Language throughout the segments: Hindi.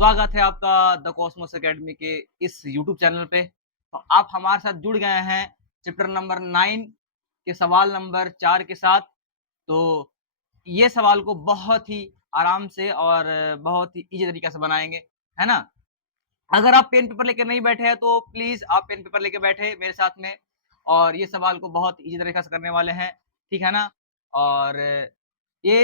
स्वागत है आपका द कॉस्मोस एकेडमी के इस यूट्यूब चैनल पे। तो आप हमारे साथ जुड़ गए हैं चैप्टर नंबर 9 के सवाल नंबर 4 के साथ। तो ये सवाल को बहुत ही आराम से और बहुत ही ईज़ी तरीके से बनाएँगे, है ना? अगर आप पेन पेपर लेके नहीं बैठे हैं तो प्लीज़ आप पेन पेपर लेके बैठे मेरे साथ में और ये सवाल को बहुत ईज़ी तरीके से करने वाले हैं, ठीक है ना? और ये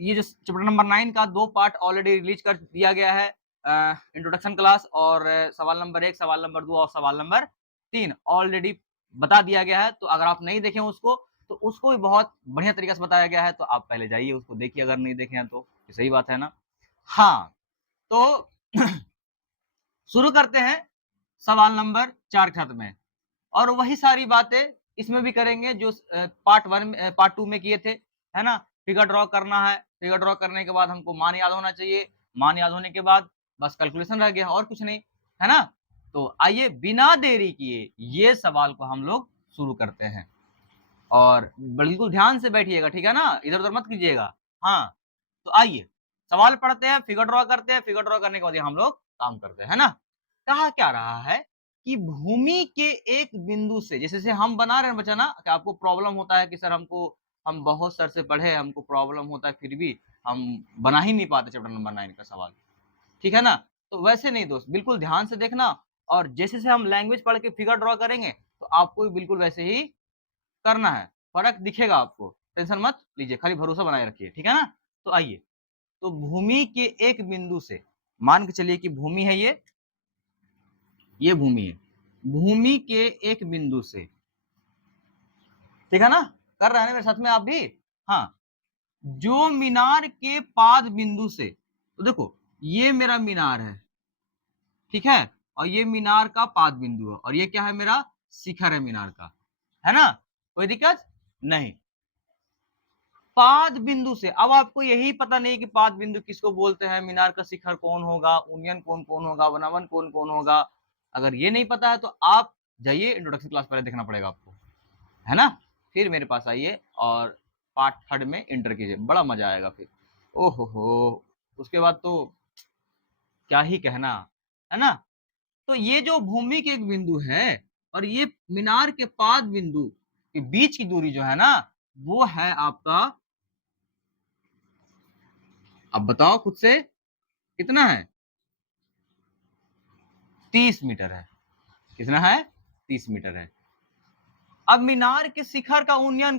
ये जो चैप्टर नंबर 9 का 2 पार्ट ऑलरेडी रिलीज़ कर दिया गया है। इंट्रोडक्शन क्लास और सवाल नंबर 1, सवाल नंबर 2 और सवाल नंबर 3 ऑलरेडी बता दिया गया है। तो अगर आप नहीं देखे उसको, तो उसको भी बहुत बढ़िया तरीके से बताया गया है, तो आप पहले जाइए उसको देखिए अगर नहीं देखे हैं तो। ये सही बात है ना? हाँ, तो शुरू करते हैं सवाल नंबर 4 के साथ में और वही सारी बातें इसमें भी करेंगे जो पार्ट 2 में किए थे, है ना? फिगर ड्रॉ करना है, फिगर ड्रॉ करने के बाद हमको मान याद होना चाहिए, मान याद होने के बाद बस कैलकुलेशन रह गया और कुछ नहीं, है ना? तो आइए बिना देरी किए ये सवाल को हम लोग शुरू करते हैं और बिल्कुल ध्यान से बैठिएगा, ठीक है ना? इधर-उधर मत कीजिएगा। हाँ, तो आइए सवाल पढ़ते हैं, फिगर ड्रॉ करते हैं, फिगर ड्रॉ करने के बाद ये हम लोग काम करते हैं, है ना? कहा क्या रहा है कि भूमि के एक बिंदु से जैसे-जैसे हम बना रहे हैं बच्चा ना कि आपको प्रॉब्लम होता है कि सर हम बहुत सर से पढ़े, हमको प्रॉब्लम होता है फिर भी हम बना ही नहीं पाते चैप्टर नंबर 9 का सवाल, ठीक है ना? तो वैसे नहीं दोस्त, बिल्कुल ध्यान से देखना और जैसे-जैसे हम लैंग्वेज पढ़ के फिगर ड्रॉ करेंगे, तो आपको भी बिल्कुल वैसे ही करना है, फ़र्क दिखेगा आपको, टेंशन मत लीजिए, खाली भरोसा बनाए रखिए, ठीक है ना? तो आइए, तो भूमि के एक बिंदु से मान के चलिए कि भूमि है ये भूमि है। भूमि के एक बिंदु से, ठीक है ना? कर रहे हैं ना मेरे साथ में आप भी? हाँ, जो मीनार के पाद बिंदु से तो देखो, ये मेरा मीनार है, ठीक है? और ये मीनार का पाद बिंदु है और ये क्या है मेरा? शिखर है मीनार का, है ना? कोई दिक्कत? नहीं। पाद बिंदु से अब आपको यही पता नहीं कि पाद बिंदु किसको बोलते हैं, मीनार का शिखर कौन होगा, union कौन-कौन होगा, वनावन कौन-कौन होगा। अगर ये नहीं पता है तो आप जाइए इंट्रोडक्शन क्लास पहले देखना पड़ेगा आपको, है ना? फिर मेरे पास आइए और पार्ट 3 में एंटर कीजिए, बड़ा मज़ा आएगा फिर। ओह हो हो! उसके बाद तो क्या ही कहना, है ना? तो ये जो भूमि के एक बिंदु है और ये मीनार के पाद बिंदु के बीच की दूरी जो है ना, वो है आपका अब बताओ खुद से कितना है? 30 मीटर है। कितना है? 30 मीटर है। अब मीनार के शिखर का उन्नयन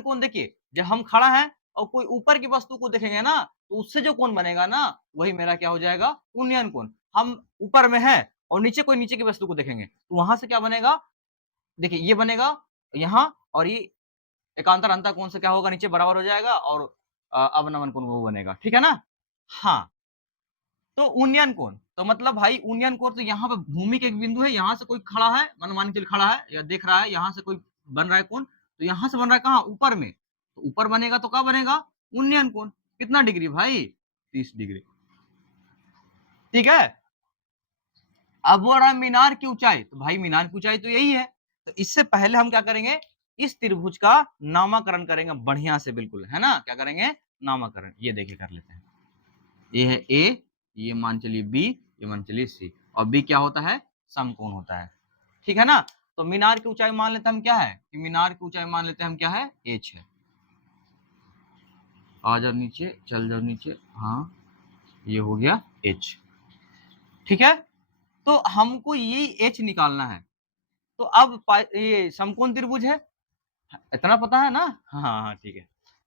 कोण देखिए, जब हम खड़ा हैं और कोई ऊपर की वस्तु को देखेंगे ना, तो उससे जो कोण बनेगा ना, वही मेरा क्या हो जाएगा? उन्नयन कोण। हम ऊपर में हैं और नीचे कोई नीचे की वस्तु को देखेंगे, तो वहाँ से क्या बनेगा? देखिए ये बनेगा यहाँ और ये एकांतर अंतः कोण से क्या होगा? नीचे बराबर हो जाएगा और अवनमन कोण वो बनेगा। ठीक है ना? हाँ। तो उन्नयन कोण, तो मतलब भाई उन्नयन कोण तो यहाँ पे भूमि के एक बिंदु है, यहाँ से कोई खड़ा है, मान के चलिए खड़ा है या देख रहा है, यहाँ से कोई बन रहा है कोण, तो यहाँ से बन रहा है कहाँ? ऊपर में। तो ऊपर बनेगा तो क्या बनेगा? उन्नयन कोण। कितना डिग्री भाई? 30 डिग्री। ठीक है? अब वो रहा मीनार की ऊँचाई, तो भाई मीनार की ऊँचाई तो यही है। तो इससे पहले हम क्या करेंगे? इस त्रिभुज का नामकरण करेंगे बढ़िया से बिल्कुल, है ना? क्या करेंगे? नामकरण। ये देखिए कर लेते हैं। ये है ए, ये मान चलिए बी, ये मान चलिए सी और बी क्या होता है? समकोण होता है। ठीक है ना? तो मीनार की ऊंचाई मान लेते हैं हम क्या है? कि मीनार की ऊंचाई मान लेते हैं हम क्या है? एच है। आ जाओ नीचे, चल जाओ नीचे। हाँ, ये हो गया एच। ठीक है? तो हमको ये एच निकालना है। तो अब ये समकोण त्रिभुज है। इतना पता है ना? हाँ, हाँ, ठीक है।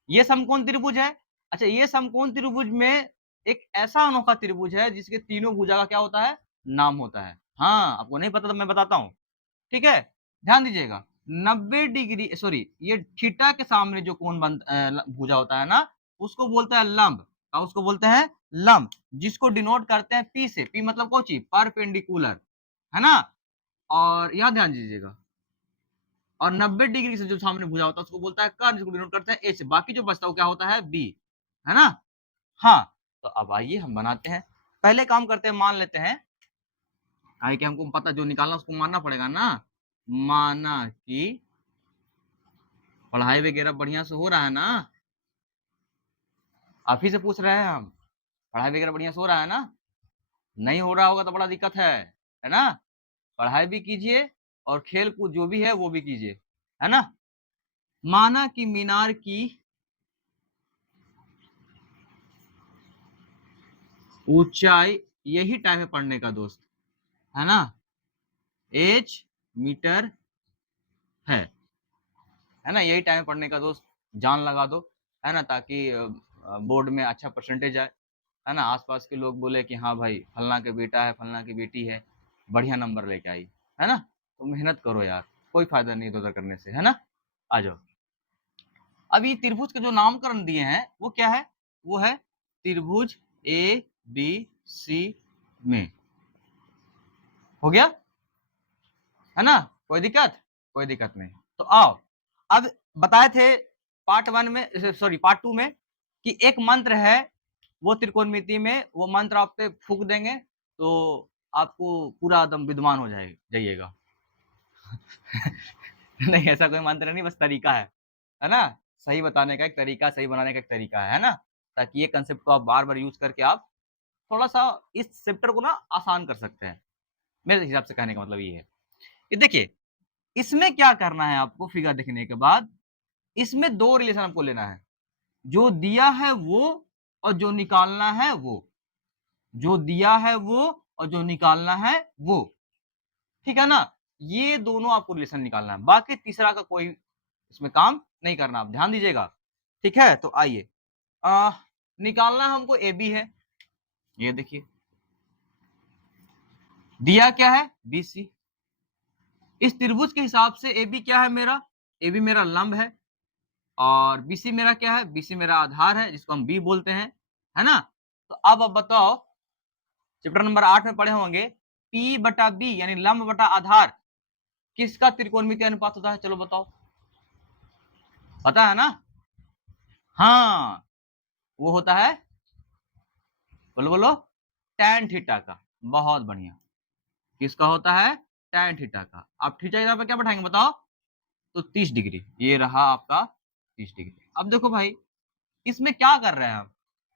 ये समकोण त्रिभुज है। अच्छा ये समकोण त्रिभुज में एक ऐसा अनोखा त्रिभुज है जिसके तीनों भुजा का क्या होता है? नाम होता है। हाँ, आपको नहीं पता तो मैं बताता हूँ। ठीक है? ध्यान दीजिएगा। 90 डिग्री सॉरी ये थीटा के सामने जो कोण भुजा होता है ना, उसको बोलते हैं लंब। उसको बोलते हैं लंब, जिसको डिनोट करते हैं P से। P मतलब कौन चीज़? परपेंडिकुलर, है ना? और यहाँ ध्यान दीजिएगा। और 90 डिग्री से जो सामने भुजा होता है उसको बोलता है कर्व, जिसको डिनोट करते हैं ए से। बाकी जो बचता है वो क्या होता है? बी, है ना? हाँ, तो अब आइए हम बनाते हैं। पहले काम करते हैं, मान लेते हैं काहे कि हमको पता जो निकालना उसको मानना पड़ेगा ना। माना कि पढ़ाई वगैरह बढ़िया से हो रहा है ना? आप ही से पूछ रहे हैं हम। पढ़ाई वगैरह बढ़िया से हो रहा है ना? नहीं हो रहा होगा तो बड़ा दिक्कत है ना। पढ़ाई भी कीजिए और खेल कूद जो भी है वो भी कीजिए, है ना। माना कि मीनार की ऊंचाई, यही टाइम है पढ़ने का दोस्त, है ना, एच मीटर है ना, यही टाइम है पढ़ने का दोस्त, जान लगा दो, है ना, ताकि बोर्ड में अच्छा परसेंटेज आए, है ना, आसपास के लोग बोले कि हाँ भाई फलना के बेटा है, फलना की बेटी है, बढ़िया नंबर लेके आई, है ना। तो मेहनत करो यार, कोई फायदा नहीं इधर उधर करने से, है ना। आ जाओ। अब ये त्रिभुज के जो नामकरण दिए हैं वो क्या है, वो है त्रिभुज ए बी सी में, हो गया, है ना। कोई दिक्कत, कोई दिक्कत नहीं। तो आओ, अब बताए थे पार्ट 1 में, सॉरी पार्ट 2 में, कि एक मंत्र है वो त्रिकोणमिति में, वो मंत्र आप पे फूंक देंगे तो आपको पूरा एकदम विद्वान हो जाइएगा। नहीं, ऐसा कोई मंत्र नहीं, बस तरीका है ना, सही बताने का एक तरीका, सही बनाने का एक तरीका है ना, ताकि ये कंसेप्ट को आप बार बार यूज करके आप थोड़ा सा इस चैप्टर को ना आसान कर सकते हैं। मेरे हिसाब से कहने का मतलब ये है कि देखिए, इसमें क्या करना है आपको, फिगर देखने के बाद इसमें दो रिलेशन आपको लेना है, जो दिया है वो और जो निकालना है वो, जो दिया है वो और जो निकालना है वो, ठीक है ना। ये दोनों आपको रिलेशन निकालना है, बाकी तीसरा का कोई इसमें काम नहीं करना, आप ध्यान दीजिएगा, ठीक है। तो आइए, निकालना हमको ए बी है, ये देखिए दिया क्या है बी सी। इस त्रिभुज के हिसाब से ए बी क्या है मेरा, ए बी मेरा लंब है, और बीसी मेरा क्या है, बीसी मेरा आधार है जिसको हम बी बोलते हैं, है ना। तो अब बताओ, चैप्टर नंबर 8 में पढ़े होंगे, पी बटा बी यानी लंब बटा आधार किसका त्रिकोणमितीय अनुपात होता है, चलो बताओ, पता है ना। हाँ, वो होता है, बोलो बोलो, tan थीटा का। बहुत बढ़िया, किसका होता है, tan थीटा का। आप थीटा यहाँ पे क्या बैठाएंगे बताओ, तो 30 डिग्री, ये रहा आपका 30 डिग्री। अब देखो भाई, इसमें क्या कर रहे हैं हम,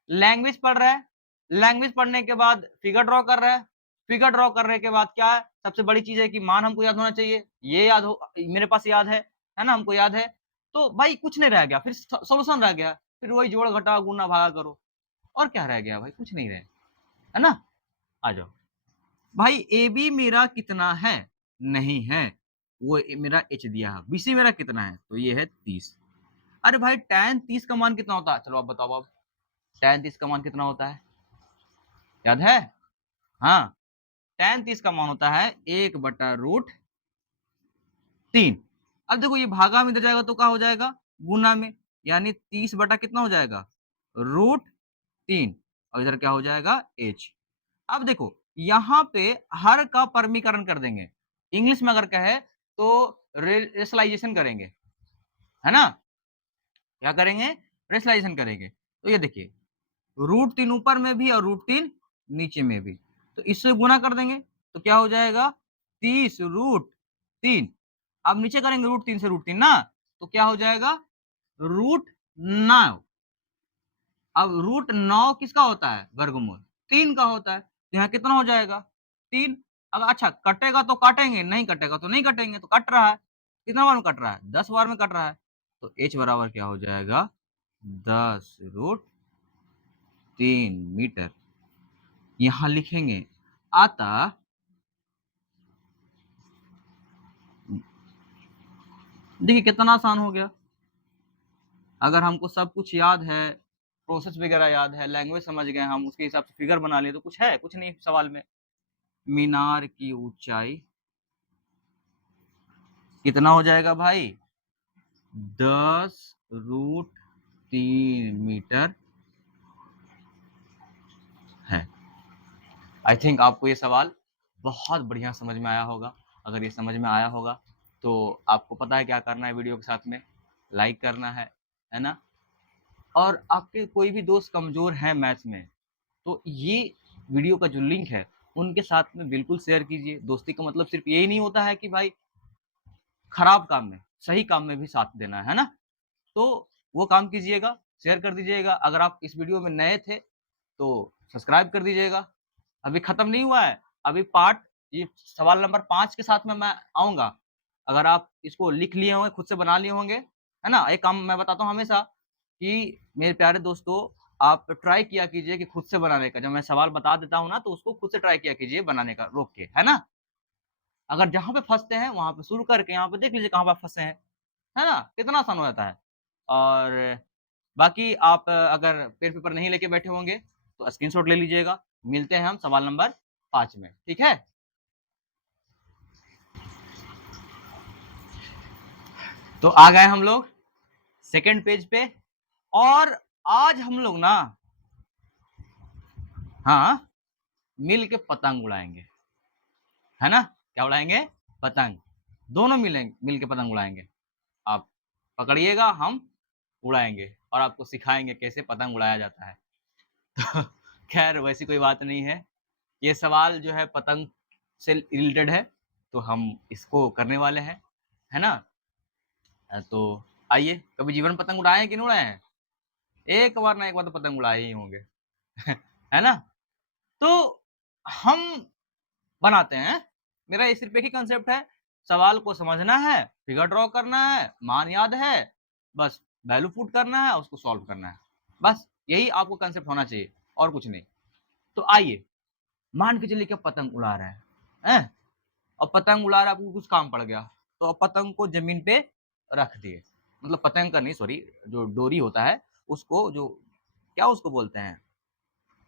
लैंग्वेज पढ़ रहे हैं, लैंग्वेज पढ़ने के बाद फिगर ड्रॉ कर रहे हैं, फिगर ड्रॉ करने के बाद क्या है, सबसे बड़ी चीज है कि मान हमको याद होना चाहिए, ये याद हो, मेरे पास याद है ना, हमको याद है। तो भाई कुछ नहीं रह गया, फिर सॉल्यूशन रह गया, फिर वही जोड़ घटा गुना भागा करो, और क्या रह गया भाई, कुछ नहीं रहे, है ना। आ जाओ भाई, ए बी मेरा कितना है, नहीं है, वो मेरा एच दिया है, बीसी मेरा कितना है, तो ये है 30। अरे भाई tan 30 का मान कितना होता है, चलो आप बताओ, अब tan 30 का मान कितना होता है, याद है, हाँ, tan 30 का मान होता है 1/√3। अब देखो ये भागा में इधर जाएगा तो क्या हो जाएगा, गुना में, यानी 30 बटा कितना हो जाएगा, √3, और इधर क्या हो जाएगा h। अब देखो यहाँ पे हर का परमीकरण कर देंगे, इंग्लिश में अगर कहे तो रेशनलाइजेशन करेंगे, है ना, क्या करेंगे, रेशनलाइजेशन करेंगे। तो ये देखिए, √3 ऊपर में भी और √3 नीचे में भी, तो इससे गुना कर देंगे तो क्या हो जाएगा, 30√3। अब नीचे करेंगे √3 से √3 ना, तो क्या हो जाएगा, √9। अब √9 किसका होता है, वर्गमूल 3 का होता है, तो यहाँ कितना हो जाएगा 3। अगर अच्छा कटेगा तो काटेंगे, नहीं कटेगा तो नहीं कटेंगे, तो कट रहा है, कितना बार में कट रहा है, 10 बार में कट रहा है, तो h बराबर क्या हो जाएगा, 10√3 मीटर। यहां लिखेंगे, अतः देखिए कितना आसान हो गया, अगर हमको सब कुछ याद है, प्रोसेस वगैरह याद है, लैंग्वेज समझ गए हम, उसके हिसाब से फिगर बना लिए, तो कुछ है, कुछ नहीं सवाल में। मीनार की ऊंचाई कितना हो जाएगा भाई, 10√3 मीटर है। आई थिंक आपको ये सवाल बहुत बढ़िया समझ में आया होगा। अगर ये समझ में आया होगा तो आपको पता है क्या करना है, वीडियो के साथ में लाइक करना है ना। और आपके कोई भी दोस्त कमजोर है मैथ्स में, तो ये वीडियो का जो लिंक है उनके साथ में बिल्कुल शेयर कीजिए। दोस्ती का मतलब सिर्फ यही नहीं होता है कि भाई खराब काम में, सही काम में भी साथ देना है ना। तो वो काम कीजिएगा, शेयर कर दीजिएगा। अगर आप इस वीडियो में नए थे तो सब्सक्राइब कर दीजिएगा, अभी खत्म नहीं हुआ है, अभी पार्ट ये सवाल नंबर 5 के साथ में मैं आऊँगा। अगर आप इसको लिख लिए होंगे, खुद से बना लिए होंगे, है ना? एक काम मैं बताता हूँ हमेशा कि मेरे प्यारे दोस्तों, आप ट्राई किया कीजिए कि खुद से बनाने का। जब मैं सवाल बता देता हूँ ना, तो उसको खुद से ट्राई किया कीजिए बनाने का रोक के, है ना? अगर जहाँ पे फँसते हैं, वहाँ पे शुरू करके यहाँ पे देख लीजिए कहाँ पे आप फँसे हैं, है ना? कितना आसान हो जाता है। और बाकी आप अगर पेन पेपर नहीं लेके बैठे होंगे, तो स्क्रीनशॉट ले लीजिएगा। मिलते हैं हम सवाल नंबर 5 में, ठीक है? तो आ गए हम लोग सेकंड पेज पे और आज हम लोग ना हाँ, मिल के पतंग उड़ाएँगे, है ना? क्या उड़ाएँगे? पतंग। दोनों मिल के पतंग उड़ाएँगे। आप पकड़िएगा, हम उड़ाएँगे और आपको सिखाएँगे कैसे पतंग उड़ाया जाता है। तो खैर वैसी कोई बात नहीं है। ये सवाल जो है पतंग से रिलेटेड है, तो हम इसको करने वाले हैं, है ना? तो आइए, कभी जीवन में पतंग उड़ाए हैं कि नहीं उड़ाए हैं? एक बार ना एक बार तो पतंग उड़ाए ही होंगे, है ना? तो हम बनाते हैं। मेरा ये सिर्फ़ एक ही कांसेप्ट है, सवाल को समझना है, फिगर ड्रॉ करना है, मान याद है, बस वैल्यू पुट करना है, उसको सॉल्व करना है। बस यही आपको कांसेप्ट होना चाहिए और कुछ नहीं। तो आइए, मान के चलिए कि आप पतंग उड़ा रहे हैं? और पतंग उड़ा रहा है, आपको कुछ काम पड़ गया, तो आप पतंग को ज़मीन पे रख दिए। मतलब पतंग का नहीं सॉरी, जो डोरी होता है, उसको जो क्या उसको बोलते हैं?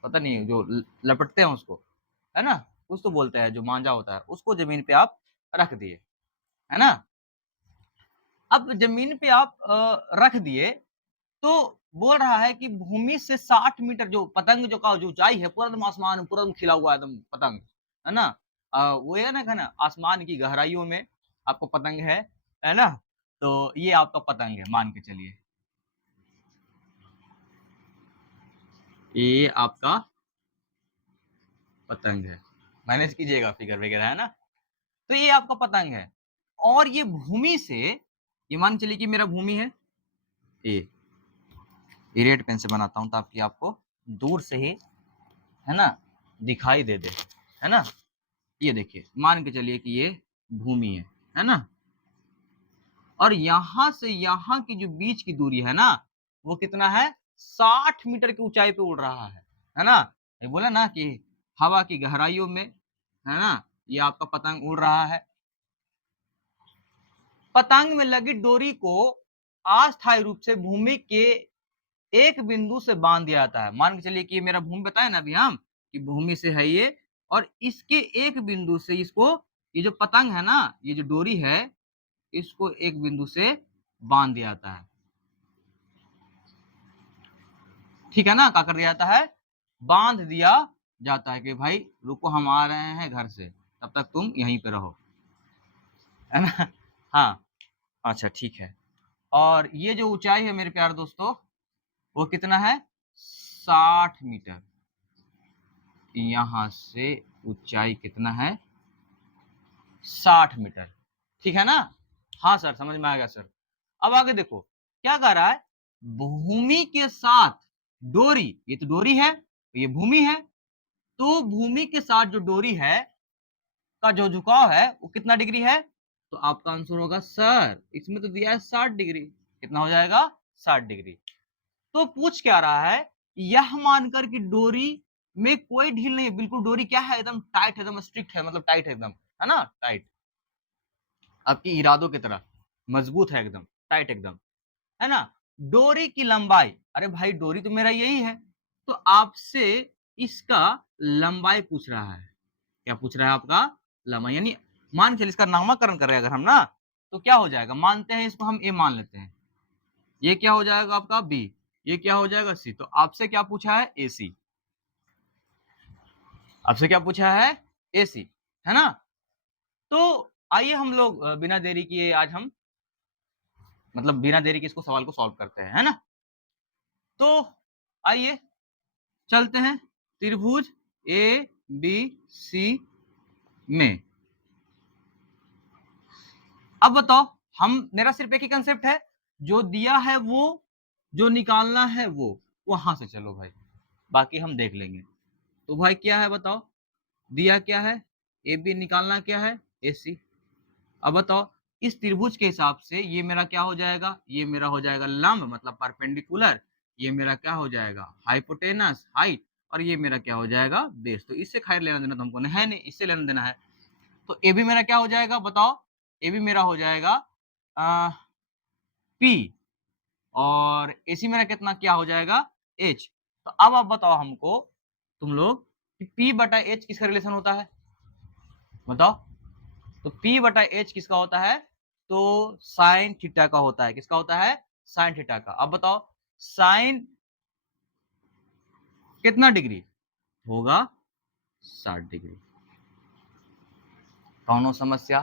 पता नहीं जो ल लपटते हैं उसको, है ना? कुछ तो बोलते हैं जो मांझा होता है, उसको ज़मीन पे आप रख दिए, है ना? अब ज़मीन पे आप रख दिए, तो बोल रहा है कि भूमि से 60 मीटर जो पतंग जो का जो ऊँचाई है, पूरा एकदम आसमान में पूरा एकदम खिला हुआ है एकदम पतंग, है ना? वो है ना आसमान की गहराइयों में आपको पतंग है ना? तो ये आपका पतंग है, मान के चलिए। ये आपका पतंग है। मैनेज कीजिएगा फिगर वगैरह, है ना? तो ये आपका पतंग है और ये भूमि से ये मान के चलिए कि मेरा भूमि है, ये रेड पेन से बनाता हूँ ताकि आपको दूर से ही, है ना, दिखाई दे, है ना? ये देखिए, मान के चलिए कि ये भूमि है ना? और यहाँ से यहाँ की जो बीच की दूरी है ना, वो कितना है? 60 मीटर की ऊँचाई पे उड़ रहा है ना? ये बोला ना कि हवा की गहराइयों में, है ना? ये आपका पतंग उड़ रहा है। पतंग में लगी डोरी को अस्थायी रूप से भूमि के एक बिंदु से बांध दिया जाता है। मान के चलिए कि ये मेरा भूमि बताया ना अभी हम कि भूमि से है ये और इसके एक बिंदु से इसको ये जो पतंग है ना, ये जो डोरी है, इसको एक बिंदु से बांध दिया जाता है। ठीक है ना? क्या कर दिया जाता है? बांध दिया जाता है कि भाई रुको हम आ रहे हैं घर से, तब तक तुम यहीं पे रहो। है ना? हाँ, अच्छा ठीक है। और ये जो ऊँचाई है मेरे प्यारे दोस्तों, वो कितना है? 60 मीटर। यहाँ से ऊँचाई कितना है? 60 मीटर। ठीक है ना? हाँ सर, समझ में आ गया सर। अब आगे देखो, क्या कह रहा है? भूमि के साथ डोरी, ये तो डोरी है, ये भूमि है, तो भूमि के साथ जो डोरी है का जो झुकाव है, वो कितना डिग्री है? तो आपका आंसर होगा सर, इसमें तो दिया है 60 डिग्री। कितना हो जाएगा? 60 डिग्री। तो पूछ क्या रहा है? यह मानकर कि डोरी में कोई ढील नहीं है, बिल्कुल डोरी क्या है? एकदम टाइट है, एकदम स्ट्रिक्ट है, मतलब टाइट है एकदम, है ना? टाइट। आपकी इरादों की तरह, मजबूत है एकदम, टाइट एकदम, है ना? डोरी की लंबाई, अरे भाई डोरी तो मेरा यही है, तो आपसे इसका लंबाई पूछ रहा है। क्या पूछ रहा है आपका? लंबाई यानी मान के चलिए इसका नामकरण करें अगर हम ना, तो क्या हो जाएगा? मानते हैं इसको हम ए मान लेते हैं। ये क्या हो जाएगा आपका बी, ये क्या हो जाएगा सी। तो आपसे क्या पूछा है? एसी। आपसे क्या पूछा है? एसी, है ना? तो आइए हम लोग बिना देरी किए आज हम मतलब बिना देरी के इसको सवाल को सॉल्व करते हैं, है ना? तो आइए चलते हैं त्रिभुज ए बी सी में। अब बताओ, हम मेरा सिर्फ एक ही कंसेप्ट है, जो दिया है वो, जो निकालना है वो, वहां से चलो भाई, बाकी हम देख लेंगे। तो भाई क्या है बताओ? दिया क्या है, ए बी निकालना क्या है, ए सी। अब बताओ इस त्रिभुज के हिसाब से ये मेरा क्या हो जाएगा, ये मेरा हो जाएगा लंब मतलब परपेंडिकुलर, ये मेरा क्या हो जाएगा हाइपोटेनस हाइट, और ये मेरा क्या हो जाएगा बेस। तो इससे खैर लेना देना तो हमको है नहीं, इससे लेना देना है। तो ए बी मेरा क्या हो जाएगा बताओ, ए बी मेरा हो जाएगा पी, और ए सी मेरा कितना क्या हो जाएगा एच। तो अब आप बताओ हमको तुम लोग कि पी बटा एच किसका रिलेशन होता है, बताओ। तो P बटा H किसका होता है, तो साइन थीटा का होता है। किसका होता है, साइन थीटा का। अब बताओ साइन कितना डिग्री होगा, 60 डिग्री। कौनो समस्या?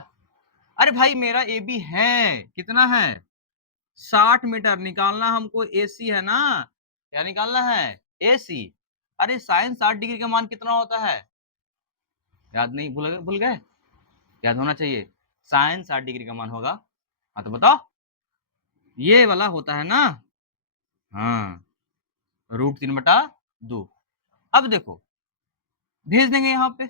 अरे भाई मेरा ए बी है, कितना है 60 मीटर, निकालना हमको AC है ना, क्या निकालना है AC। अरे साइन 60 डिग्री का मान कितना होता है, याद नहीं, भूल गए, याद होना चाहिए। साइन 60 डिग्री का मान होगा, हाँ तो बताओ, ये वाला होता है ना, हाँ √3/2। अब देखो भेज देंगे यहाँ पे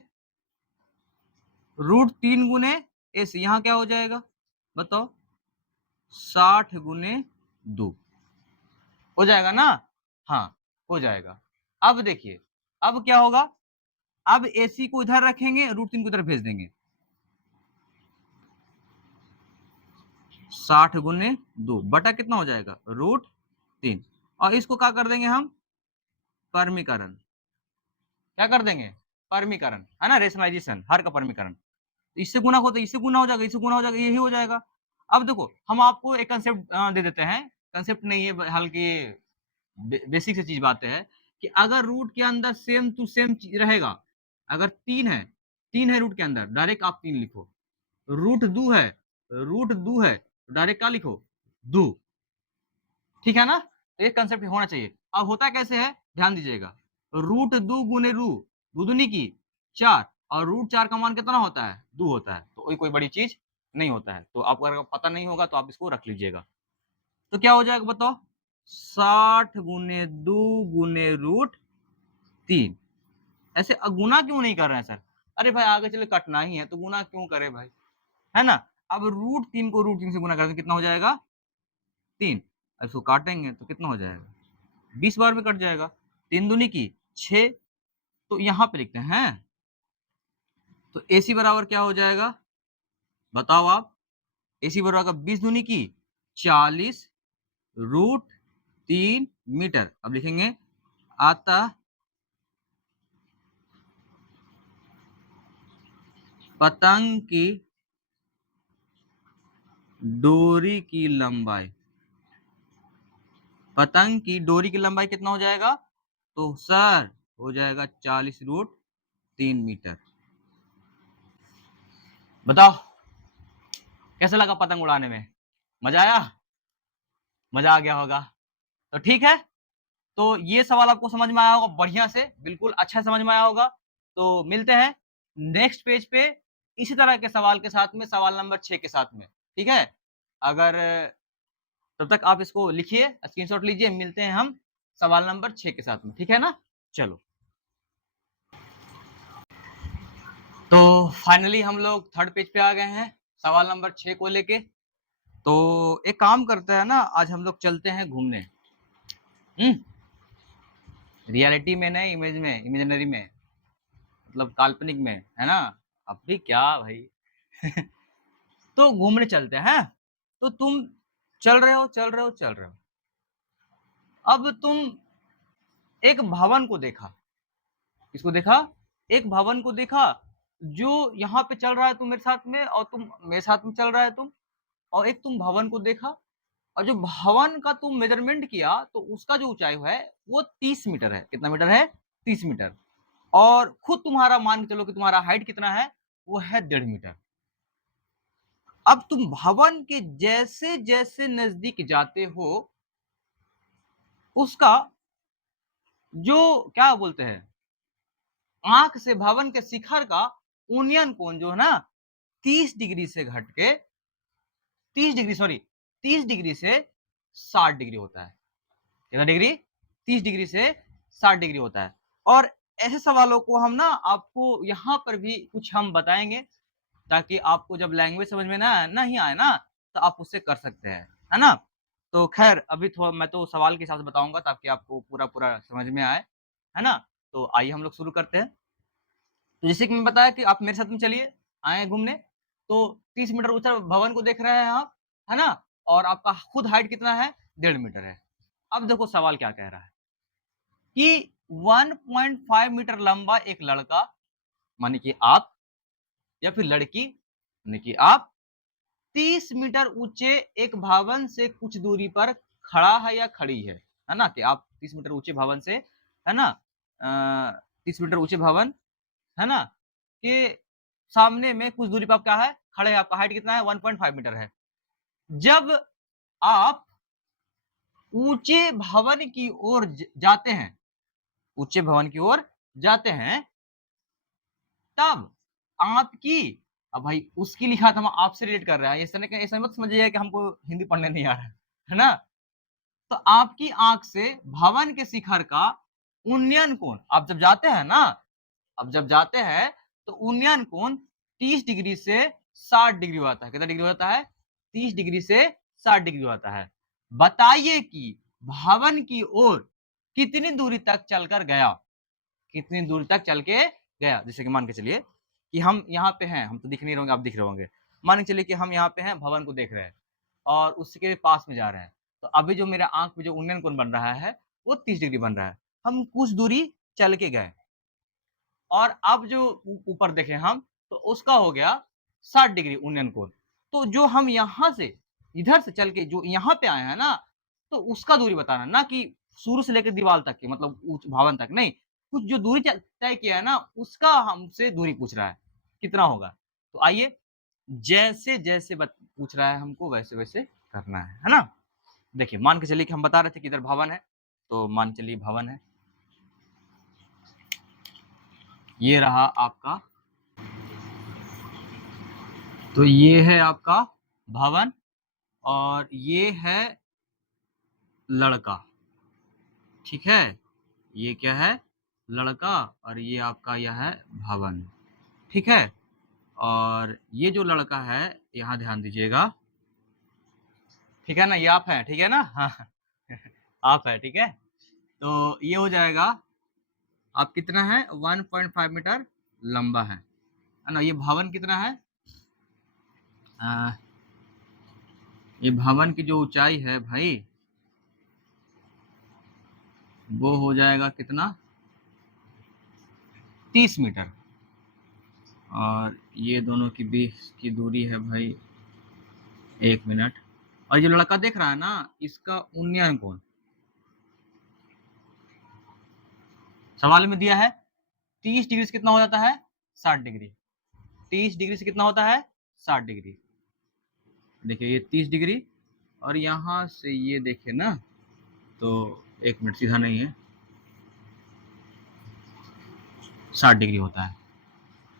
√3 गुने AC, यहाँ क्या हो जाएगा बताओ, 60 × 2 हो जाएगा ना, हाँ हो जाएगा। अब देखिए अब क्या होगा, अब AC को इधर रखेंगे, √3 को इधर भेज देंगे, 60 × 2 बटा कितना हो जाएगा √3, और इसको क्या कर देंगे हम परमीकरण, क्या कर देंगे परमीकरण, है ना, रेशनलाइजेशन, हर का परमीकरण। इससे गुना होता है, इससे गुना हो जाएगा, इससे गुना हो जाएगा, यही हो जाएगा। अब देखो हम आपको एक कंसेप्ट दे देते हैं, कंसेप्ट नहीं है हल्की बेसिक से चीज बातें है कि अगर रूट के अंदर सेम टू सेम रहेगा, अगर 3 है रूट के अंदर, डायरेक्ट आप 3 लिखो, √2 है तो डायरेक्ट क्या लिखो 2, ठीक है ना, तो ये कंसेप्ट होना चाहिए। अब होता कैसे है ध्यान दीजिएगा, √2 गुने रू, दो दूनी की 4, और √4 का मान कितना होता है 2 होता है, तो कोई बड़ी चीज नहीं होता है। तो आपको अगर पता नहीं होगा तो आप इसको रख लीजिएगा। तो क्या हो जाएगा बताओ, 60 × 2 गुने √3। ऐसे गुना क्यों नहीं कर रहे हैं सर, अरे भाई आगे चले कटना ही है तो गुना क्यों करे भाई, है ना। अब √3 को √3 से गुना करते कितना हो जाएगा 3, अब इसको काटेंगे तो कितना हो जाएगा 20 बार में कट जाएगा, 3 दूनी की 6। तो यहाँ पे लिखते हैं, तो AC बराबर क्या हो जाएगा बताओ आप, AC बराबर 20 दूनी की 40 √3 मीटर। अब लिखेंगे अतः पतंग की डोरी की लंबाई, पतंग की डोरी की लंबाई कितना हो जाएगा, तो सर हो जाएगा 40 √3 मीटर। बताओ कैसा लगा पतंग उड़ाने में, मजा आया, मजा आ गया होगा। तो ठीक है, तो ये सवाल आपको समझ में आया होगा बढ़िया से, बिल्कुल अच्छा समझ में आया होगा। तो मिलते हैं नेक्स्ट पेज पे इसी तरह के सवाल के साथ में, सवाल नंबर 6 के साथ में, ठीक है। अगर तब तक आप इसको लिखिए, स्क्रीनशॉट लीजिए, मिलते हैं हम सवाल नंबर 6 के साथ में, ठीक है ना। चलो तो फाइनली हम लोग थर्ड पेज पे आ गए हैं सवाल नंबर 6 को लेके। तो एक काम करते हैं ना, आज हम लोग चलते हैं घूमने, रियलिटी में नहीं, इमेज में, इमेजिनरी में, मतलब काल्पनिक में, है ना। अब भी क्या भाई तो घूमने चलते हैं। तो तुम चल रहे हो चल रहे हो चल रहे हो, अब तुम एक भवन को देखा, किसको देखा, एक भवन को देखा, जो यहाँ पे चल रहा है तुम मेरे साथ में, और तुम मेरे साथ में चल रहा है तुम, और एक तुम भवन को देखा, और जो भवन का तुम मेजरमेंट किया तो उसका जो ऊंचाई है वो 30 मीटर है। कितना मीटर है 30 मीटर। और खुद तुम्हारा मान के चलो कि तुम्हारा हाइट कितना है, वो है 1.5 मीटर। अब तुम भवन के जैसे जैसे नजदीक जाते हो, उसका जो क्या बोलते हैं, आंख से भवन के शिखर का उन्नयन कोण जो है ना 30 डिग्री से घट के 30 डिग्री से 60 डिग्री होता है। कितना डिग्री, 30 डिग्री से 60 डिग्री होता है। और ऐसे सवालों को हम ना आपको यहाँ पर भी कुछ हम बताएँगे, ताकि आपको जब लैंग्वेज समझ में ना नहीं आए ना, तो आप उससे कर सकते हैं, है ना? तो ख़ैर अभी थोड़ा मैं तो सवाल के हिसाब से बताऊँगा ताकि आपको पूरा-पूरा समझ में आए, है ना? तो आइए हम लोग शुरू करते हैं। तो जैसे कि मैं बताया कि आप मेरे साथ में चलिए, आए हैं घूमने, तो 30 मीटर ऊँचा भवन को देख रहे हैं आप, है ना? और आपका खुद हाइट कितना है? 1.5 मीटर है। अब देखो सवाल क्या कह रहा है कि 1.5 मीटर लंबा एक लड़का, मानिए कि आप या फिर लड़की, यानी कि आप 30 मीटर ऊँचे एक भवन से कुछ दूरी पर खड़ा है या खड़ी है ना? कि आप 30 मीटर ऊँचे भवन से, है ना? 30 मीटर ऊँचे भवन, है ना? के सामने में कुछ दूरी पे आप क्या है? खड़े हैं, आपका हाइट कितना है? 1.5 मीटर है। जब आप ऊँचे भवन की ओर जाते हैं, ऊँचे भवन की ओर जाते हैं, तब आपकी, अब भाई उसकी लिखा था, हम आपसे रिलेट कर रहे हैं। ऐसा मत समझिए कि हमको हिंदी पढ़ने नहीं आ रहा है ना? तो आपकी आँख से भवन के शिखर का उन्नयन कोण, आप जब जाते हैं ना, अब जब जाते हैं तो उन्नयन कोण 30 डिग्री से 60 डिग्री होता है। कितना डिग्री होता है? 30 डिग्री से 60 डिग्री होता है। बताइए कि भवन की ओर कितनी दूरी तक चलकर गया? कितनी दूर तक चल के गया? जैसे कि मान के चलिए कि हम यहाँ पे हैं, हम तो दिख नहीं रहे होंगे, आप दिख रहे होंगे। मान के चलिए कि हम यहाँ पे हैं, भवन को देख रहे हैं और उसके पास में जा रहे हैं। तो अभी जो मेरा आँख पे जो उन्नयन कोण बन रहा है, वो 30 डिग्री बन रहा है। हम कुछ दूरी चल के गए और अब जो ऊपर देखें हम, तो उसका हो गया 60 डिग्री उन्नयन कोण। तो जो हम यहाँ से, इधर से चल के जो यहाँ पे आए हैं ना, तो उसका दूरी बताना, ना कि शुरू से लेकर दीवार तक की, मतलब भवन तक नहीं। कुछ जो दूरी तय किया है ना, उसका हमसे दूरी पूछ रहा है, कितना होगा? तो आइए, जैसे-जैसे पूछ रहा है हमको, वैसे-वैसे करना है ना? देखिए, मान के चलिए कि हम बता रहे थे कि इधर भवन है, तो मान चलिए भवन है। ये रहा आपका, तो ये है आपका भवन और ये है लड़का, ठीक है? ये क्या है? लड़का, और ये आपका यह है भवन, ठीक है? और ये जो लड़का है, यहाँ ध्यान दीजिएगा, ठीक है ना? ये आप हैं, ठीक है ना? हाँ, आप हैं, ठीक है? तो ये हो जाएगा, आप कितना है? 1.5 मीटर लंबा है ना? ये भवन कितना है? ये भवन की जो ऊंचाई है भाई, वो हो जाएगा कितना? 30 मीटर। और ये दोनों के बीच की दूरी है भाई 1 मिनट। और ये लड़का देख रहा है ना, इसका उन्नयन कोण सवाल में दिया है, 30 डिग्री से कितना हो जाता है? 60 डिग्री। 30 डिग्री से कितना होता है? 60 डिग्री। देखिए ये 30 डिग्री, और यहाँ से ये देखिए ना, तो 1 मिनट, सीधा नहीं है, 60 डिग्री होता है,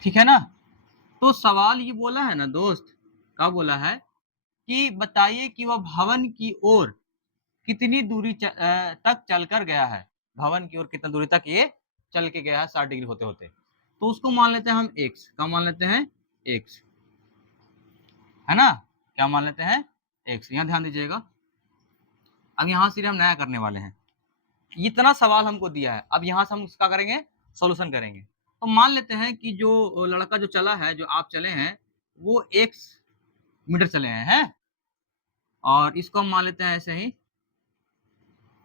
ठीक है ना? तो सवाल ये बोला है ना दोस्त, क्या बोला है कि बताइए कि वह भवन की ओर कितनी दूरी तक चलकर गया है? भवन की ओर कितना दूरी तक ये चल के गया है 60 डिग्री होते-होते? तो उसको मान लेते हैं हम x, क्या मान लेते हैं? x, है ना? क्या मान लेते हैं? x। यहाँ ध्यान दीजिएगा, अब यहाँ से हम नया करने वाले हैं। इतना सवाल हमको दिया है, अब यहाँ से हम क्या करेंगे? सॉल्यूशन करेंगे। तो मान लेते हैं कि जो लड़का जो चला है, जो आप चले हैं, वो x मीटर चले हैं? और इसको हम मान लेते हैं ऐसे ही,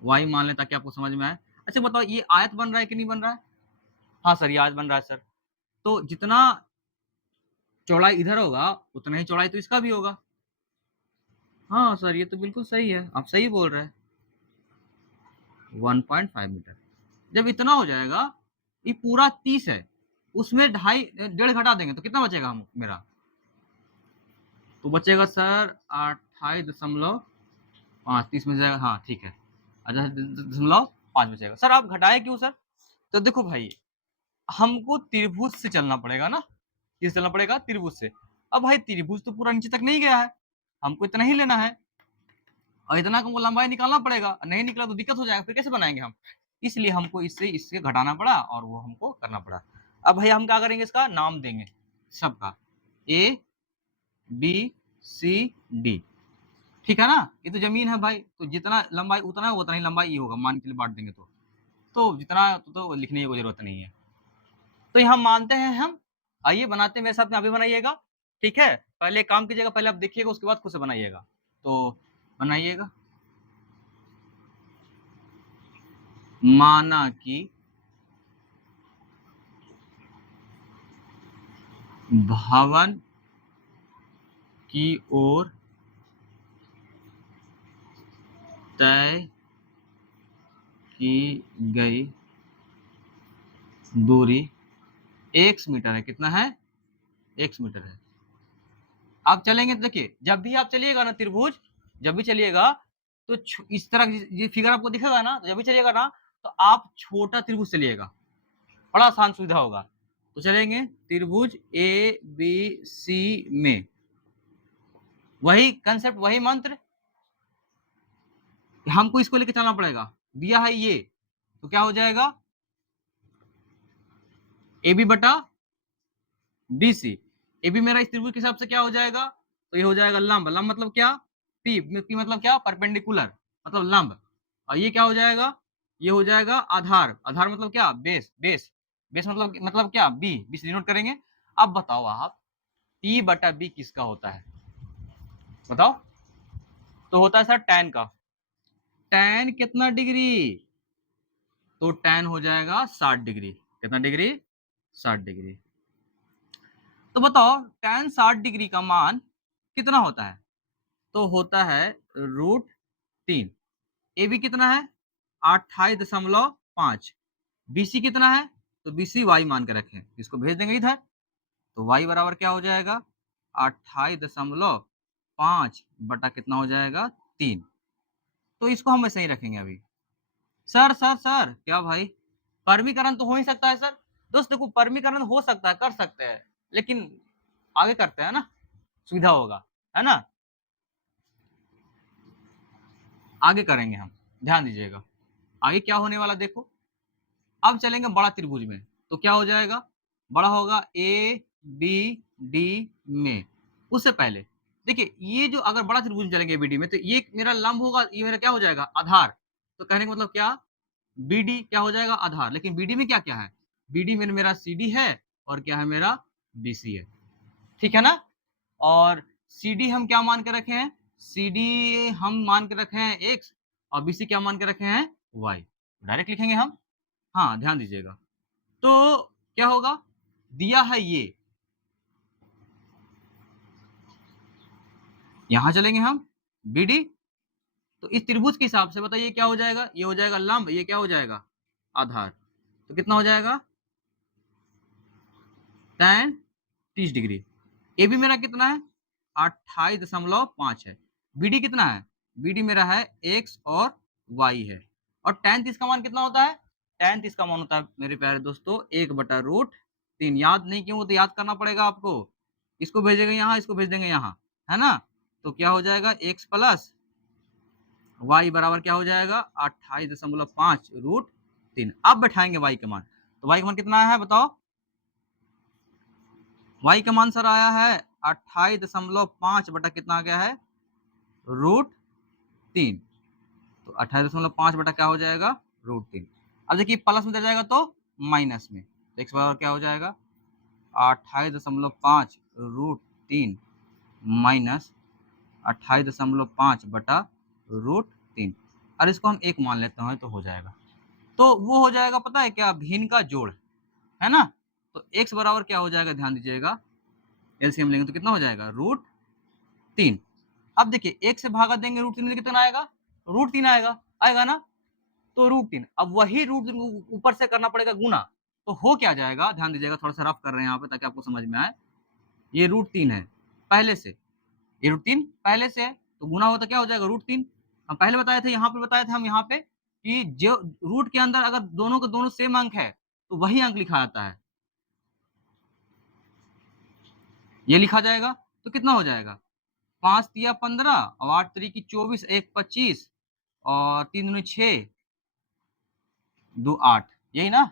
y मान लें ताकि आपको समझ में आए। अच्छा बताओ, ये आयत बन रहा है कि नहीं बन रहा है? हाँ सर, ये आयत बन रहा है सर। तो जितना चौड़ाई इधर होगा, उतना ही चौड़ाई तो इसका भी होगा। हाँ सर, ये तो बिल्कुल सही है, आप सही बोल रहे हैं। 1.5 मीटर जब इतना हो जाएगा, ये पूरा 30 है, उसमें ढाई डेढ़ घटा देंगे तो कितना बचेगा हम मेरा? तो बचेगा सर 28.5, 30 में जाएगा, हाँ ठीक है। अच्छा, 0.5 बचेगा। सर आप घटाए क्यों सर? तो देखो भाई, हमको त्रिभुज से चलना पड़ेगा ना, किससे चलना पड़ेगा? त्रिभुज से। अब भाई त्रिभुज तो पूरा नीचे तक नहीं गया है, हमको इतना ही लेना है और इतना को लंबाई निकालना पड़ेगा, नहीं निकला तो दिक्कत हो जाएगा, फिर कैसे बनाएंगे हम? इसलिए हमको इससे इससे घटाना पड़ा और वो हमको करना पड़ा। अब भैया हम क्या करेंगे, इसका नाम देंगे सबका, ए बी सी डी, ठीक है ना। ये तो जमीन है भाई, तो जितना लंबाई उतना ही लंबाई ये होगा, मान के लिए बांट देंगे तो जितना तो लिखने की कोई जरूरत नहीं है। तो ये हम मानते हैं हम। आइए बनाते हैं, मेरे साथ में अभी बनाइएगा, ठीक है। पहले काम कीजिएगा, पहले आप देखिएगा, उसके बाद खुद से बनाइएगा। तो बनाइएगा, माना कि भवन की ओर तय की गई दूरी x मीटर है। कितना है, x मीटर है। आप चलेंगे तो देखिए, जब भी आप चलिएगा ना त्रिभुज, जब भी चलिएगा तो इस तरह ये फिगर आपको दिखेगा ना, तो जब भी चलिएगा ना तो आप छोटा त्रिभुज चलिएगा, बड़ा आसान सुविधा होगा। तो चलेंगे त्रिभुज ए बी सी में, वही कंसेप्ट, वही मंत्र, हमको इसको लेके चलना पड़ेगा। दिया है ये, तो क्या हो जाएगा, ए बी बटा बी सी। ए बी मेरा इस त्रिभुज के हिसाब से क्या हो जाएगा, तो ये हो जाएगा लंब। लंब मतलब क्या, पी, पी मतलब क्या, परपेंडिकुलर, मतलब लंब। और ये क्या हो जाएगा, ये हो जाएगा आधार। आधार मतलब क्या, बेस। बेस बेस मतलब क्या, बी। बी से डिनोट करेंगे। अब बताओ आप, पी बटा बी किसका होता है, बताओ। तो होता है सर tan का। tan कितना डिग्री, तो tan हो जाएगा 60 डिग्री। कितना डिग्री, 60 डिग्री। तो बताओ tan 60 डिग्री का मान कितना होता है, तो होता है √3। ए बी कितना है, 28.5। बीसी कितना है, तो बीसी वाई मान के रखें, इसको भेज देंगे इधर। तो वाई बराबर क्या हो जाएगा, 28.5 बटा कितना हो जाएगा, 3। तो इसको हम ऐसे ही रखेंगे अभी। सर सर सर क्या भाई, परमीकरण तो हो ही सकता है सर। दोस्त देखो, परमीकरण हो सकता है, कर सकते हैं, लेकिन आगे करते हैं ना, सुविधा होगा, है ना। आगे करेंगे हम, ध्यान दीजिएगा। आगे क्या होने वाला देखो। अब चलेंगे बड़ा त्रिभुज में, तो क्या हो जाएगा, बड़ा होगा ए बी डी में। उससे पहले देखिए, ये जो अगर बड़ा त्रिभुज में चलेंगे बीडी में, तो ये मेरा लंब होगा, ये मेरा क्या हो जाएगा, आधार। तो कहने का मतलब क्या, बीडी क्या हो जाएगा, आधार। लेकिन बीडी में क्या क्या है, बीडी में मेरा सीडी है और क्या है, मेरा बीसी है, ठीक है ना। और सीडी हम क्या मान के रखे हैं, सीडी हम मान के रखे हैं एक्स, और बीसी क्या मान के रखे हैं, वाई। डायरेक्ट लिखेंगे हम। हाँ ध्यान दीजिएगा। तो क्या होगा, दिया है ये, यहां चलेंगे हम बीडी। तो इस त्रिभुज के हिसाब से बताइए क्या हो जाएगा, ये हो जाएगा लंब, ये क्या हो जाएगा, आधार। तो कितना हो जाएगा, tan 30 डिग्री। ए बी मेरा कितना है, 28.5 है। बीडी कितना है, बीडी मेरा है एक्स और वाई है। और tan 30 का मान कितना होता है, tan 30 का मान होता है मेरे प्यारे दोस्तों 1/√3। याद नहीं क्यों, तो याद करना पड़ेगा आपको। इसको भेजेंगे यहाँ, इसको भेज देंगे यहाँ, है ना। तो क्या हो जाएगा, x प्लस वाई बराबर क्या हो जाएगा, 28.5√3। अब बैठाएंगे y के मान। तो y का मान कितना है बताओ, y का मान सर आया है 28.5 बटा कितना आ गया है, √3। तो 28.5 बटा क्या हो जाएगा, √3। अब देखिए प्लस में जाएगा तो माइनस में, तो x बराबर क्या हो जाएगा, 28.5√3 माइनस 28.5 बटा √3। और इसको हम एक मान लेते हैं तो हो जाएगा। तो वो हो जाएगा पता है क्या, भिन्न का जोड़, है ना। तो x बराबर क्या हो जाएगा, ध्यान दीजिएगा, एलसीएम लेंगे तो कितना हो जाएगा, √3। अब देखिए एक से भागा देंगे √3 में कितना आएगा, √3 आएगा, आएगा ना। तो √3, अब वही रूट ऊपर से करना पड़ेगा गुना। तो हो क्या जाएगा, ध्यान दीजिएगा, थोड़ा सा रफ कर रहे हैं यहाँ पे ताकि आपको समझ में आए। ये √3 है पहले से, ये √3 पहले से है, तो गुना होता क्या हो जाएगा, √3। हम पहले बताए थे, यहाँ पे बताए थे हम, यहाँ पे कि जो रूट के अंदर अगर दोनों के दोनों सेम अंक है तो वही अंक लिखा जाता है, ये लिखा जाएगा। तो कितना हो जाएगा, 5 तिया 15 और 8 तरीकी 24, 1 25 और 3 दूनी 6, 2 8, यही ना,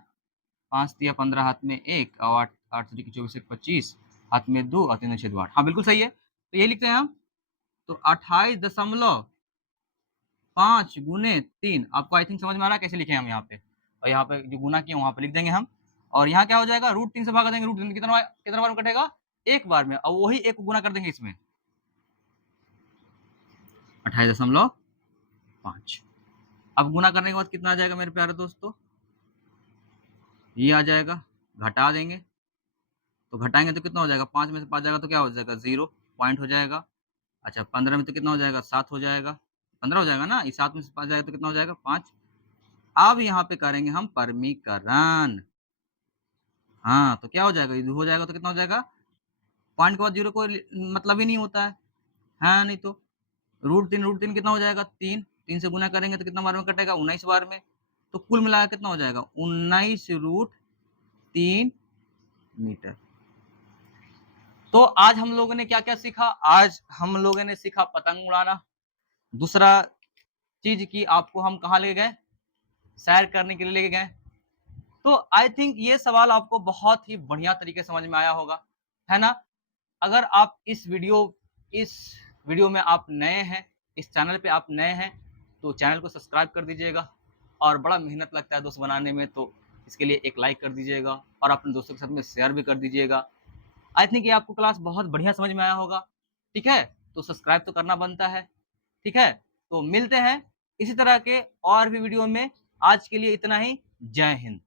5 तिया 15, हाथ में 1 और 8 8 3 24 1 25, हाथ में 2 और 3 6 2 8। हाँ बिल्कुल सही है, तो ये लिखते हैं हम। तो 28.5 गुने 3, आपको आई थिंक समझ में आ रहा है कैसे लिखे हम यहाँ पे, और यहाँ पे जो गुना किया वहां पे लिख देंगे हम। और यहाँ क्या हो जाएगा, √3 से भागा देंगे, √3 कितना बार में कटेगा, एक बार में, और वही एक को गुना कर देंगे इसमें, 28.5। अब गुना करने के बाद कितना आ जाएगा मेरे प्यारे दोस्तों, ये आ जाएगा, घटा देंगे, तो घटाएंगे तो कितना हो जाएगा, 5 में से 5 जाएगा तो क्या हो जाएगा, 0 पॉइंट हो जाएगा। अच्छा 15 में तो कितना हो जाएगा, 7 हो जाएगा, 15 हो जाएगा ना, ये 7 में से 5 जाएगा तो कितना हो जाएगा, 5। अब यहाँ पे करेंगे हम परमीकरण। हाँ तो क्या हो जाएगा, ये हो जाएगा तो कितना हो जाएगा, पॉइंट के बाद 0 को मतलब ही नहीं होता है, हाँ नहीं तो √3 कितना हो जाएगा, 3 3 से गुना करेंगे तो कितना बार में कटेगा, 19 बार में। तो कुल मिलाकर कितना हो जाएगा, 19√3 मीटर। तो आज हम लोगों ने क्या क्या सीखा, आज हम लोगों ने सीखा पतंग उड़ाना। दूसरा चीज की आपको हम कहाँ ले गए, सैर करने के लिए लेके गए। तो आई थिंक ये सवाल आपको बहुत ही बढ़िया तरीके से समझ में आया होगा, है ना। अगर आप इस वीडियो में आप नए हैं, इस चैनल पे आप नए हैं, तो चैनल को सब्सक्राइब कर दीजिएगा। और बड़ा मेहनत लगता है दोस्त बनाने में, तो इसके लिए एक लाइक कर दीजिएगा और अपने दोस्तों के साथ में शेयर भी कर दीजिएगा। आई थिंक ये आपको क्लास बहुत बढ़िया समझ में आया होगा, ठीक है। तो सब्सक्राइब तो करना बनता है, ठीक है। तो मिलते हैं इसी तरह के और भी वीडियो में। आज के लिए इतना ही, जय हिंद।